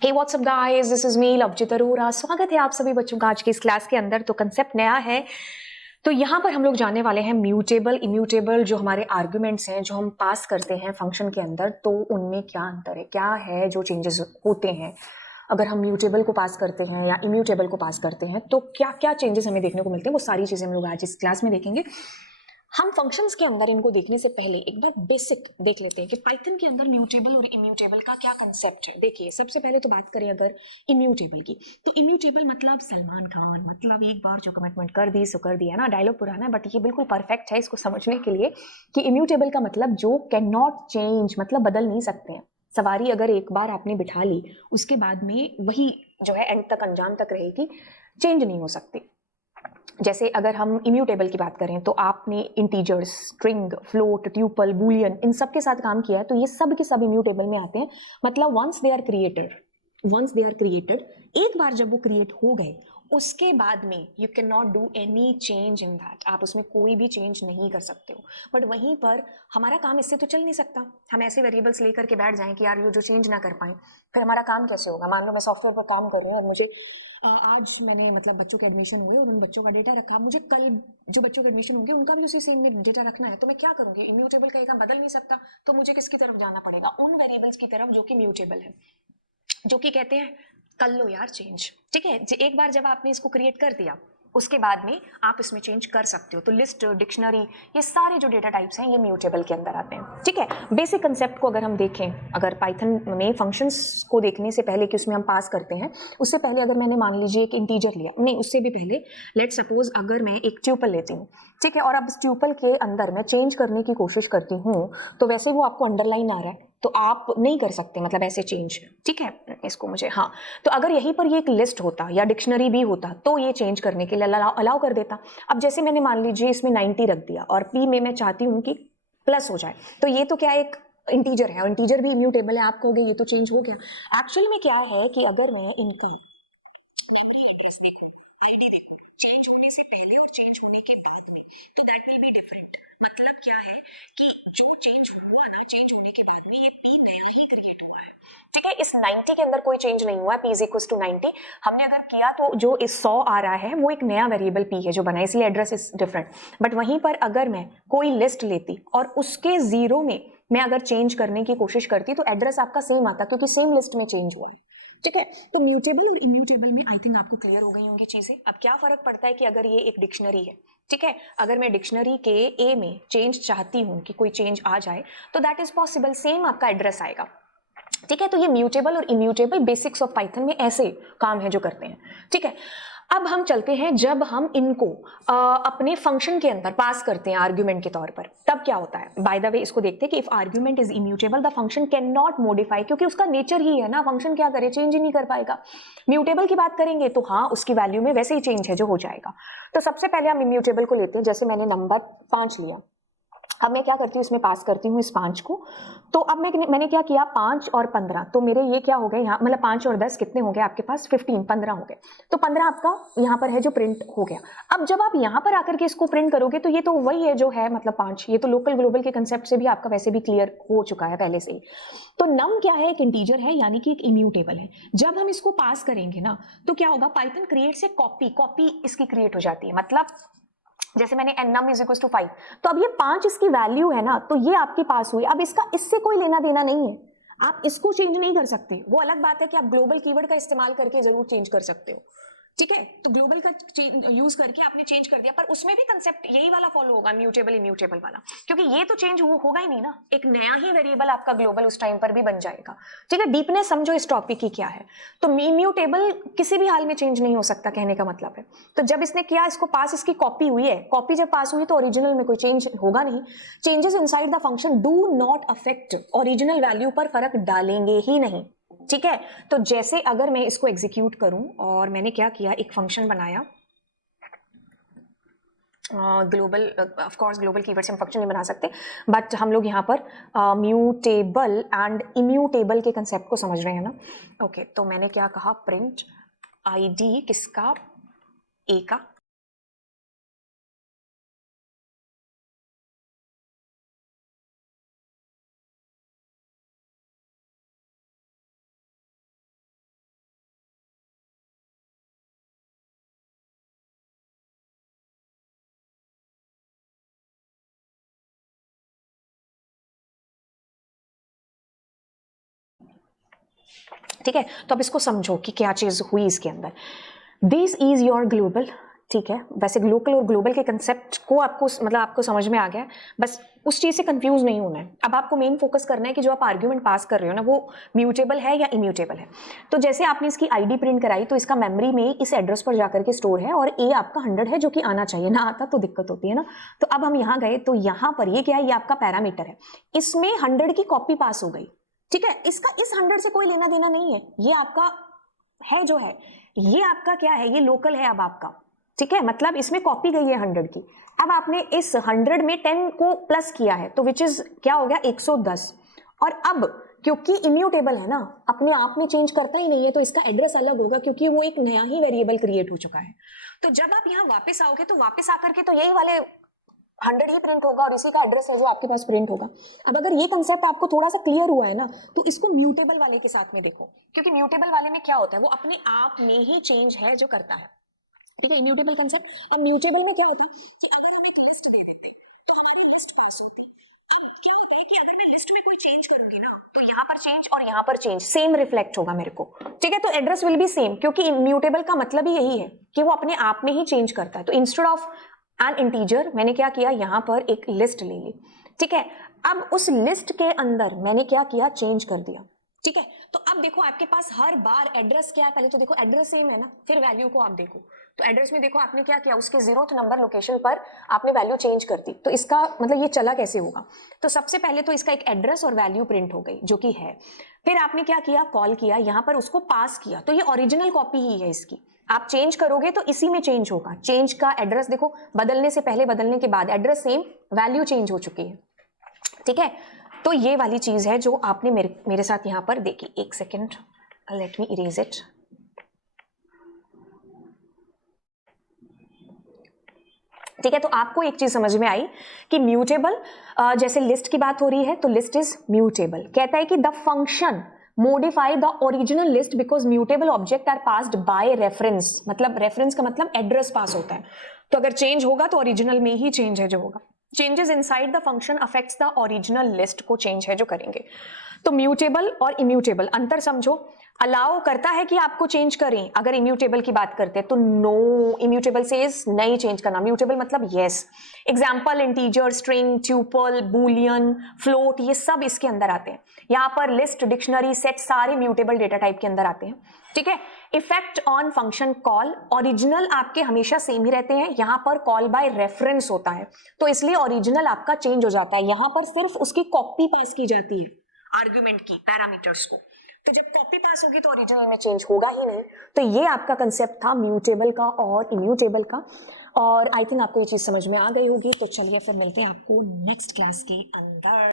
Hey what's up guys, this is me Lovejit Arora. स्वागत है आप सभी बच्चों का आज की इस क्लास के अंदर। तो कंसेप्ट नया है, तो यहाँ पर हम लोग जानने वाले हैं म्यूटेबल इम्यूटेबल। जो हमारे आर्गुमेंट्स हैं जो हम पास करते हैं फंक्शन के अंदर, तो उनमें क्या अंतर है, क्या है जो चेंजेस होते हैं अगर हम म्यूटेबल को पास करते हैं या इम्यूटेबल को पास करते हैं, तो क्या क्या चेंजेस हमें देखने को मिलते हैं। वो सारी चीजें हम लोग आज इस क्लास में देखेंगे। हम फंक्शंस के अंदर इनको देखने से पहले एक बार बेसिक देख लेते हैं कि पाइथन के अंदर म्यूटेबल और इम्यूटेबल का क्या कंसेप्ट है। देखिए, सबसे पहले तो बात करें अगर इम्यूटेबल की, तो इम्यूटेबल मतलब सलमान खान, मतलब एक बार जो कमिटमेंट कर दी सो कर दिया ना। डायलॉग पुराना है बट ये बिल्कुल परफेक्ट है इसको समझने के लिए कि इम्यूटेबल का मतलब जो कैन नॉट चेंज, मतलब बदल नहीं सकते हैं। सवारी अगर एक बार आपने बिठा ली, उसके बाद में वही जो है एंड तक, अंजाम तक रहेगी, चेंज नहीं हो सकती। जैसे अगर हम इम्यूटेबल की बात करें तो आपने integers, string, float, tuple, boolean, इन सब के साथ काम किया है, तो ये सब के सब इम्यूटेबल में आते हैं। मतलब वंस दे आर क्रिएटेड, एक बार जब वो क्रिएट हो गए, उसके बाद में you can not do any change in that. आप उसमें कोई भी चेंज नहीं कर सकते हो। बट वहीं पर हमारा काम इससे तो चल नहीं सकता। हम ऐसे वेरिएबल्स लेकर के बैठ जाएं कि यार ये जो चेंज ना कर पाए, फिर हमारा काम कैसे होगा। मान लो मैं सॉफ्टवेयर पर काम कर रही हूँ और मुझे आज मैंने मतलब बच्चों के एडमिशन हुए और उन बच्चों का डेटा रखा, मुझे कल जो बच्चों के एडमिशन होंगे उनका भी उसी सेम में डेटा रखना है, तो मैं क्या करूंगी। इम्यूटेबल का एक बदल नहीं सकता, तो मुझे किसकी तरफ जाना पड़ेगा, उन वेरिएबल्स की तरफ जो कि म्यूटेबल है, जो कि कहते हैं कर लो यार चेंज। ठीक है, एक बार जब आपने इसको क्रिएट कर दिया, उसके बाद में आप इसमें चेंज कर सकते हो। तो लिस्ट, डिक्शनरी, ये सारे जो डेटा टाइप्स हैं ये म्यूटेबल के अंदर आते हैं। ठीक है, बेसिक कंसेप्ट को अगर हम देखें, अगर पाइथन में फंक्शंस को देखने से पहले कि उसमें हम पास करते हैं, उससे पहले अगर मैंने मान लीजिए एक इंटीजर लिया, नहीं उससे भी पहले लेट सपोज अगर मैं एक ट्यूपल लेती हूँ, ठीक है, और अब इस ट्यूपल के अंदर मैं चेंज करने की कोशिश करती हूँ, तो वैसे वो आपको अंडरलाइन आ रहा है तो आप नहीं कर सकते, मतलब ऐसे चेंज। ठीक है, इसको मुझे, हाँ, तो अगर यहीं पर ये एक लिस्ट होता या डिक्शनरी भी होता तो ये चेंज करने के लिए अलाउ कर देता। अब जैसे मैंने मान लीजिए इसमें 90 रख दिया और पी में मैं चाहती हूँ कि प्लस हो जाए, तो ये तो क्या एक इंटीजर है और इंटीजर भी इम्यूटेबल है। आप कहोगे ये तो चेंज हो गया। एक्चुअल में क्या है कि अगर मैं इनका एड्रेस देखो, आईडी देखो, चेंज होने से पहले और चेंज होने के बाद में, तो दैट विल बी डिफरेंट। मतलब क्या है कि जो चेंज हुआ ना, चेंज होने के बाद में ये पी नया ही क्रिएट हुआ है। ठीक है, इस 90 के अंदर कोई चेंज नहीं हुआ है। p इज इक्वल टू 90 हमने अगर किया तो जो इस 100 आ रहा है वो एक नया वेरिएबल p है जो बना है, इसलिए एड्रेस इज डिफरेंट। बट वहीं पर अगर मैं कोई लिस्ट लेती और उसके जीरो में मैं अगर चेंज करने की कोशिश करती तो एड्रेस आपका सेम आता, क्योंकि सेम लिस्ट में चेंज हुआ है। ठीक है, तो म्यूटेबल और इम्यूटेबल में आई थिंक आपको क्लियर हो गई होंगी चीजें। अब क्या फर्क पड़ता है कि अगर ये एक डिक्शनरी है, ठीक है, अगर मैं डिक्शनरी के ए में चेंज चाहती हूँ कि कोई चेंज आ जाए, तो दैट इज पॉसिबल, सेम आपका एड्रेस आएगा। ठीक है, तो ये म्यूटेबल और इम्यूटेबल बेसिक्स ऑफ पाइथन में ऐसे काम है जो करते हैं। ठीक है, अब हम चलते हैं, जब हम इनको अपने फंक्शन के अंदर पास करते हैं आर्ग्यूमेंट के तौर पर, तब क्या होता है। बाय द वे इसको देखते हैं कि if argument is immutable the function can not modify, क्योंकि उसका नेचर ही है ना, फंक्शन क्या करे, चेंज ही नहीं कर पाएगा। म्यूटेबल की बात करेंगे तो हाँ, उसकी वैल्यू में वैसे ही चेंज है जो हो जाएगा। तो सबसे पहले हम इम्यूटेबल को लेते हैं। जैसे मैंने नंबर 5 लिया, अब मैं क्या करती हूँ, इसमें पास करती हूँ इस 5 को। तो अब मैंने क्या किया, 5 और 15, तो मेरे ये क्या हो गए यहाँ, मतलब 5 और 10 कितने हो गए आपके पास, 15, 15 हो गए। तो 15 आपका यहाँ पर है जो प्रिंट हो गया। अब जब आप यहाँ पर आकर के इसको प्रिंट करोगे तो ये तो वही है जो है, मतलब 5, ये तो लोकल ग्लोबल के कंसेप्ट से भी आपका वैसे भी क्लियर हो चुका है पहले से ही। तो नम क्या है, एक इंटीजर है, यानी कि एक इम्यूटेबल है। जब हम इसको पास करेंगे ना, तो क्या होगा, पाइथन क्रिएट से कॉपी इसकी क्रिएट हो जाती है। मतलब जैसे मैंने num इज इक्वल टू 5, तो अब ये 5 इसकी वैल्यू है ना, तो ये आपके पास हुई। अब इसका इससे कोई लेना देना नहीं है, आप इसको चेंज नहीं कर सकते। वो अलग बात है कि आप ग्लोबल कीवर्ड का इस्तेमाल करके जरूर चेंज कर सकते हो। ठीक है, तो ग्लोबल का यूज करके आपने चेंज कर दिया, पर उसमें भी कंसेप्ट यही वाला फॉलो होगा, म्यूटेबल इम्यूटेबल वाला, क्योंकि ये तो चेंज होगा ही नहीं ना, एक नया ही वेरिएबल आपका ग्लोबल उस टाइम पर भी बन जाएगा। ठीक है, डीपनेस समझो इस टॉपिक की क्या है। तो इम्यूटेबल किसी भी हाल में चेंज नहीं हो सकता, कहने का मतलब है। तो जब इसने किया, इसको पास, इसकी कॉपी हुई है, कॉपी जब पास हुई तो ओरिजिनल में कोई चेंज होगा नहीं। Changes inside the function do not affect original value, पर फर्क डालेंगे ही नहीं। ठीक है, तो जैसे अगर मैं इसको एग्जीक्यूट करूं और मैंने क्या किया, एक फंक्शन बनाया global, of course global keyword से हम फंक्शन नहीं बना सकते, बट हम लोग यहाँ पर म्यूटेबल एंड इम्यूटेबल के कंसेप्ट को समझ रहे हैं ना। ओके, तो मैंने क्या कहा, प्रिंट आईडी किसका, ए का, ठीक है, तो अब इसको समझो कि क्या चीज हुई इसके अंदर। दिस इज योर ग्लोबल, ठीक है, वैसे लोकल और ग्लोबल के कंसेप्ट को आपको मतलब आपको समझ में आ गया, बस उस चीज से कंफ्यूज नहीं होना है। अब आपको मेन फोकस करना है कि जो आप आर्ग्यूमेंट पास कर रहे हो ना वो म्यूटेबल है या इम्यूटेबल है। तो जैसे आपने इसकी आईडी प्रिंट कराई तो इसका मेमोरी में इस एड्रेस पर जाकर के स्टोर है, और ए आपका 100 है जो कि आना चाहिए, ना आता तो दिक्कत होती है ना। तो अब हम यहाँ गए तो यहाँ पर ये क्या है, ये आपका पैरामीटर है, इसमें 100 की कॉपी पास हो गई, ठीक है, इसका इस 100 से कोई लेना देना नहीं है, ये आपका है जो है, ये आपका क्या है, ये लोकल है अब आपका, ठीक है, मतलब इसमें कॉपी गई है 100 की। अब आपने इस 100 में 10 को प्लस किया है तो विच इज क्या हो गया 110, और अब क्योंकि इम्यूटेबल है ना, अपने आप में चेंज करता ही नहीं है, तो इसका एड्रेस अलग होगा क्योंकि वो एक नया ही वेरिएबल क्रिएट हो चुका है। तो जब आप यहाँ वापस आओगे तो वापस आकर के तो यही वाले 100 ही प्रिंट होगा और इसी का एड्रेस है जो आपके पास प्रिंट होगा। अब अगर ये कंसेप्ट आपको थोड़ा सा क्लियर हुआ है ना, तो इसको म्यूटेबल वाले के साथ में देखो, क्योंकि म्यूटेबल वाले में क्या होता है, वो अपने आप में ही चेंज है जो करता है, ठीक है, इम्यूटेबल कंसेप्ट। अब म्यूटेबल में क्या होता है कि अगर हम एक लिस्ट दे देते हैं तो हमारी लिस्ट पास होती है। अब क्या होता है कि अगर मैं लिस्ट में कोई चेंज करूंगी ना तो यहाँ पर चेंज और यहाँ पर चेंज सेम रिफ्लेक्ट होगा मेरे को, ठीक है, तो एड्रेस विल बी सेम, क्योंकि इम्यूटेबल का मतलब ही यही है कि वो अपने आप में ही चेंज करता है। तो इंस्टेड ऑफ एन इंटीजर मैंने क्या किया, यहाँ पर एक लिस्ट ले ली, ठीक है, अब उस लिस्ट के अंदर मैंने क्या किया, चेंज कर दिया, ठीक है। तो अब देखो आपके पास हर बार एड्रेस क्या है, पहले तो देखो एड्रेस सेम है ना, फिर वैल्यू को आप देखो, तो एड्रेस में देखो आपने क्या किया, उसके 0th नंबर लोकेशन पर आपने वैल्यू चेंज कर दी, तो इसका मतलब ये चला कैसे होगा। तो सबसे पहले तो इसका एक एड्रेस और वैल्यू प्रिंट हो गई जो कि है, फिर आपने क्या किया, कॉल किया, यहाँ पर उसको पास किया, तो ये ओरिजिनल कॉपी ही है इसकी, आप चेंज करोगे तो इसी में चेंज होगा। चेंज का एड्रेस देखो, बदलने से पहले बदलने के बाद एड्रेस सेम, वैल्यू चेंज हो चुकी है, ठीक है। तो ये वाली चीज है जो आपने मेरे साथ यहां पर देखी। एक second, let me erase it. ठीक है, तो आपको एक चीज समझ में आई कि म्यूटेबल, जैसे लिस्ट की बात हो रही है तो लिस्ट इज म्यूटेबल। कहता है कि the function modify the original list because mutable object are passed by reference, मतलब रेफरेंस का मतलब एड्रेस पास होता है, तो अगर चेंज होगा तो ओरिजिनल में ही चेंज है जो होगा। Changes inside the function affects the original list को चेंज है जो करेंगे। तो म्यूटेबल और इम्यूटेबल अंतर समझो। अलाउ करता है कि आपको चेंज करें, अगर इम्यूटेबल की बात करते हैं तो नो, इम्यूटेबल से नहीं चेंज करना, म्यूटेबल मतलब yes. Example integer, string, tuple, Boolean, float, ये सब इसके अंदर आते हैं। यहाँ पर लिस्ट, डिक्शनरी, सेट सारे म्यूटेबल डेटा टाइप के अंदर आते हैं, ठीक है। Effect on function call, original आपके हमेशा सेम ही रहते हैं, यहाँ पर कॉल बाय रेफरेंस होता है तो इसलिए ओरिजिनल आपका चेंज हो जाता है, यहाँ पर सिर्फ उसकी कॉपी पास की जाती है आर्ग्यूमेंट की, पैरामीटर्स को। तो जब कॉपी पास होगी तो ओरिजिनल में चेंज होगा ही नहीं। तो ये आपका कंसेप्ट था म्यूटेबल का और इम्यूटेबल का, और आई थिंक आपको ये चीज समझ में आ गई होगी। तो चलिए फिर मिलते हैं आपको नेक्स्ट क्लास के अंदर।